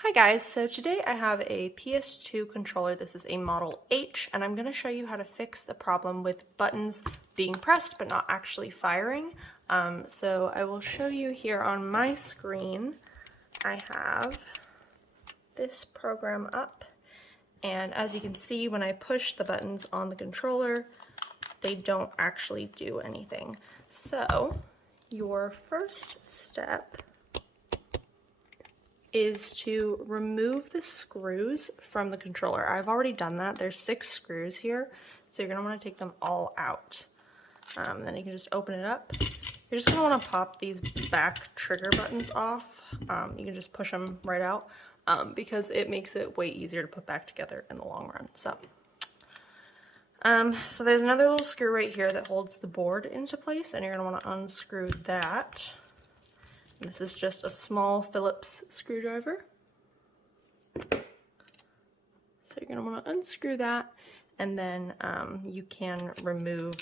Hi guys, so today I have a PS2 controller. This is a Model H, and I'm going to show you how to fix the problem with buttons being pressed but not actually firing. So I will show you here on my screen. I have this program up, and as you can see, when I push the buttons on the controller, they don't actually do anything. So your first step is to remove the screws from the controller. I've already done that. There's 6 screws here, so you're going to want to take them all out. Then you can just open it up. You're just going to want to pop these back trigger buttons off. You can just push them right out because it makes it way easier to put back together in the long run. So there's another little screw right here that holds the board into place, and you're going to want to unscrew that. This is just a small Phillips screwdriver. So you're going to want to unscrew that, and then you can remove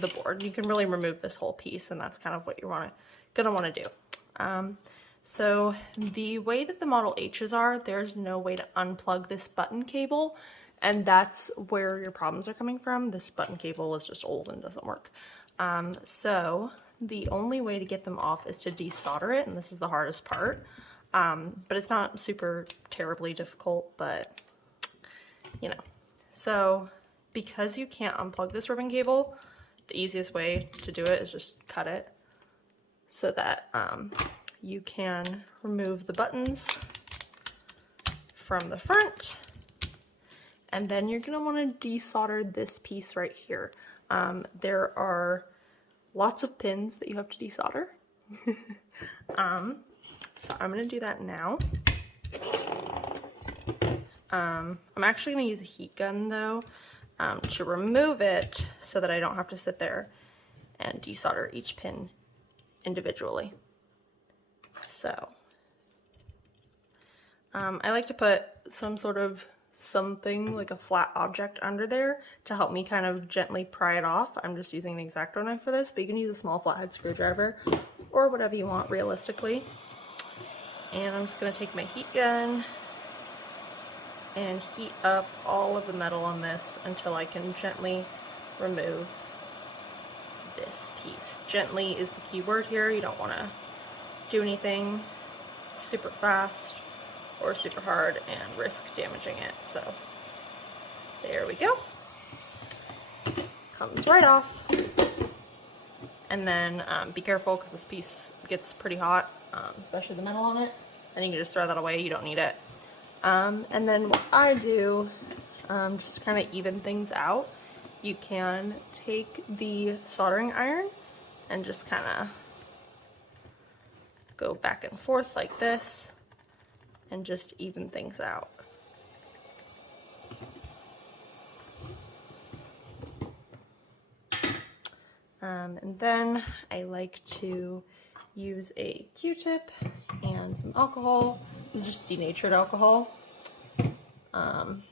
the board. You can really remove this whole piece, and that's kind of what you're going to want to do. So the way that the Model H's are, there's no way to unplug this button cable, and that's where your problems are coming from. This button cable is just old and doesn't work. So the only way to get them off is to desolder it, and this is the hardest part. But it's not super terribly difficult, but you know. So because you can't unplug this ribbon cable, the easiest way to do it is just cut it so that you can remove the buttons from the front. And then you're going to want to desolder this piece right here. There are lots of pins that you have to desolder. So I'm going to do that now. I'm actually going to use a heat gun though to remove it so that I don't have to sit there and desolder each pin individually. So I like to put some sort of something like a flat object under there to help me kind of gently pry it off. I'm just using an X-Acto knife for this, but you can use a small flathead screwdriver or whatever you want realistically. And I'm just going to take my heat gun and heat up all of the metal on this until I can gently remove this piece. Gently is the key word here. You don't want to do anything super fast or super hard and risk damaging it. So there we go. Comes right off. And then be careful because this piece gets pretty hot, especially the metal on it. And you can just throw that away, you don't need it. And then what I do, just kind of even things out, you can take the soldering iron and just kind of go back and forth like this and just even things out. And then I like to use a Q-tip and some alcohol. This is just denatured alcohol. And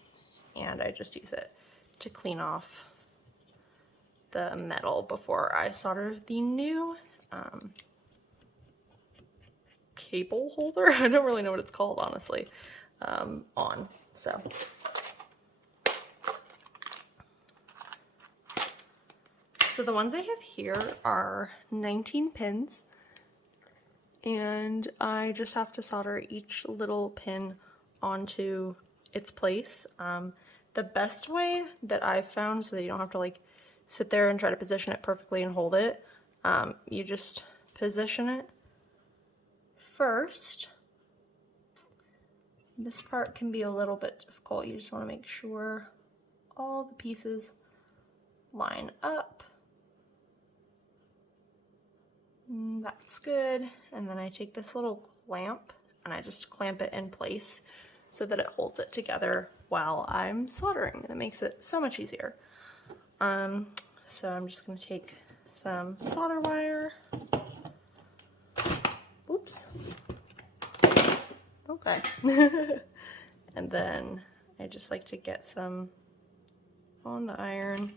I just use it to clean off the metal before I solder the new cable holder. I don't really know what it's called, honestly, on. So the ones I have here are 19 pins, and I just have to solder each little pin onto its place. The best way that I've found, so that you don't have to like sit there and try to position it perfectly and hold it, you just position it first. This part can be a little bit difficult. You just want to make sure all the pieces line up. That's good. And then I take this little clamp and I just clamp it in place so that it holds it together while I'm soldering, and it makes it so much easier. So I'm just going to take some solder wire. Oops. Okay. And then I just like to get some on the iron,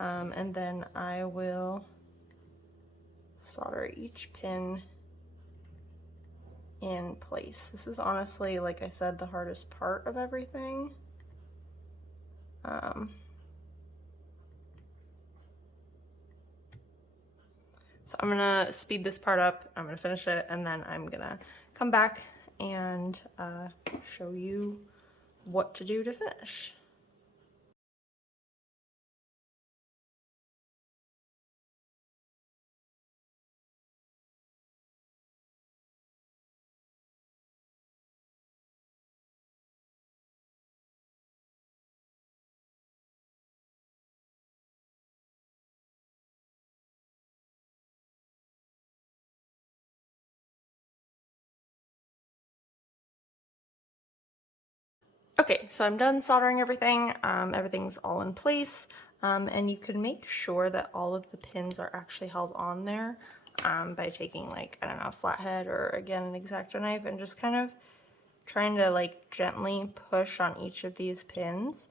and then I will solder each pin in place. This is honestly, like I said, the hardest part of everything. So I'm gonna speed this part up, I'm gonna finish it, and then I'm gonna come back and show you what to do to finish. Okay, so I'm done soldering everything. Everything's all in place, and you can make sure that all of the pins are actually held on there by taking, like, I don't know, a flathead or, again, an X-Acto knife, and just kind of trying to, like, gently push on each of these pins.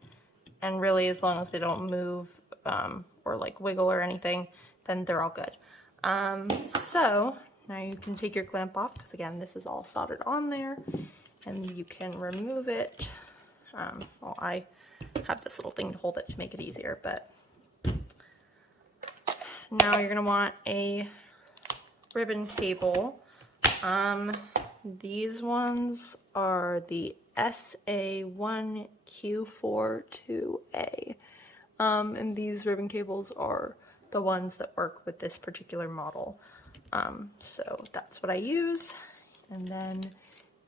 And really, as long as they don't move or, like, wiggle or anything, then they're all good. So now you can take your clamp off, because again, this is all soldered on there, and you can remove it. Well, I have this little thing to hold it to make it easier, but now you're gonna want a ribbon cable. These ones are the SA1Q42A, and these ribbon cables are the ones that work with this particular model. So that's what I use, and then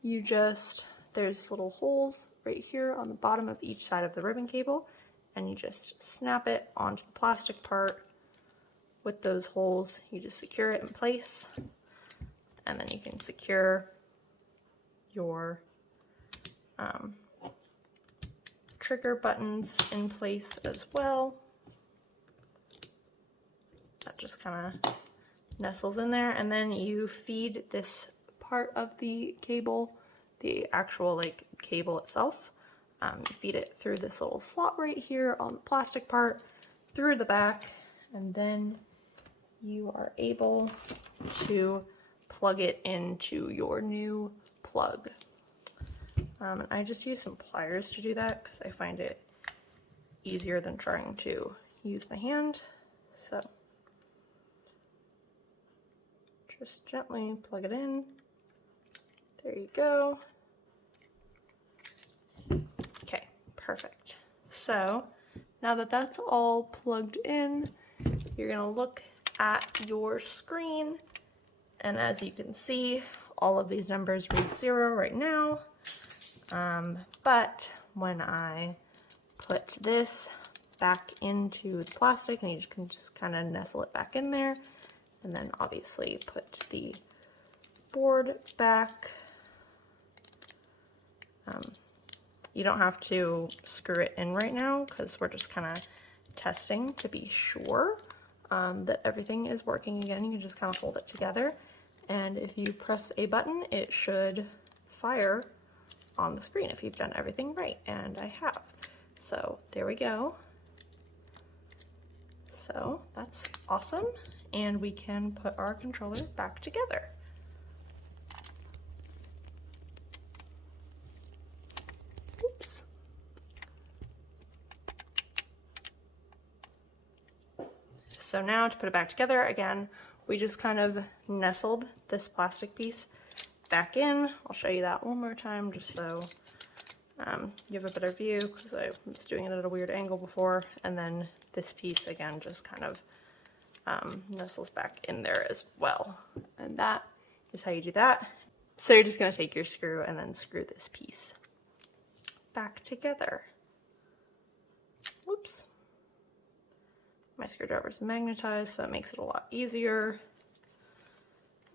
you just, there's little holes right here on the bottom of each side of the ribbon cable, and you just snap it onto the plastic part with those holes. You just secure it in place, and then you can secure your trigger buttons in place as well. That just kind of nestles in there, and then you feed this part of the cable, the actual, like, cable itself, you feed it through this little slot right here on the plastic part, through the back, and then you are able to plug it into your new plug. And I just use some pliers to do that because I find it easier than trying to use my hand. So just gently plug it in. There you go. Okay, perfect. So now that that's all plugged in, you're gonna look at your screen, and as you can see, all of these numbers read 0 right now. But when I put this back into the plastic, and you can just kind of nestle it back in there, and then obviously put the board back. You don't have to screw it in right now because we're just kind of testing to be sure that everything is working again. You can just kind of hold it together, and if you press a button, it should fire on the screen if you've done everything right, and I have. So there we go. So that's awesome, and we can put our controller back together. Oops. So now to put it back together again, we just kind of nestled this plastic piece back in. I'll show you that one more time just so you have a better view, because I was doing it at a weird angle before. And then this piece again just kind of nestles back in there as well. And that is how you do that. So you're just going to take your screw and then screw this piece back together. Whoops. My screwdriver is magnetized, so it makes it a lot easier.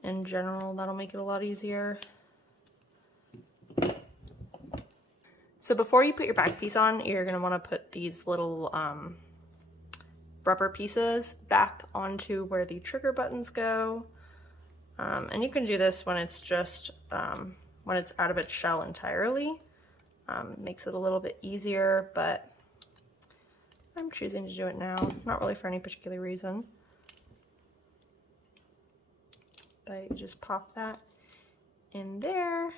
In general, that'll make it a lot easier. So before you put your back piece on, you're going to want to put these little rubber pieces back onto where the trigger buttons go. And you can do this when it's just, when it's out of its shell entirely. Makes it a little bit easier, but I'm choosing to do it now, not really for any particular reason. But you just pop that in there,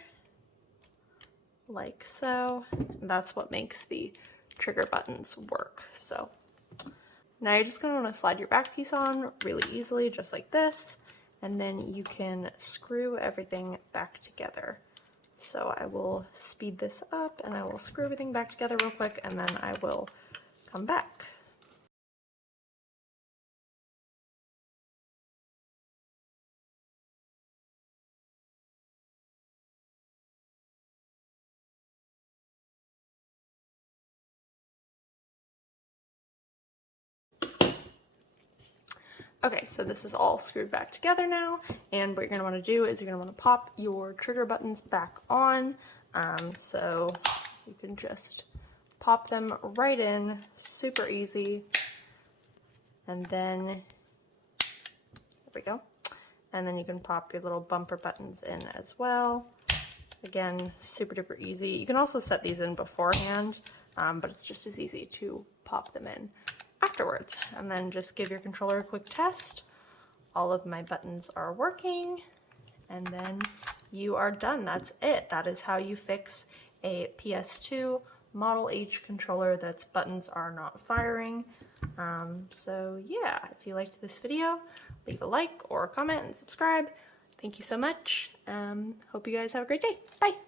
like so. And that's what makes the trigger buttons work. So now you're just going to want to slide your back piece on really easily, just like this, and then you can screw everything back together. So I will speed this up and I will screw everything back together real quick, and then I will come back. Okay, so this is all screwed back together now, and what you're going to want to do is you're going to want to pop your trigger buttons back on. So you can just pop them right in, super easy, and then, there we go, and then you can pop your little bumper buttons in as well. Again, super duper easy. You can also set these in beforehand, but it's just as easy to pop them in afterwards. And then just give your controller a quick test. All of my buttons are working, and then you are done. That's it. That is how you fix a PS2 Model H controller that's buttons are not firing. So yeah, if you liked this video, leave a like or a comment and subscribe. Thank you so much. Hope you guys have a great day. Bye.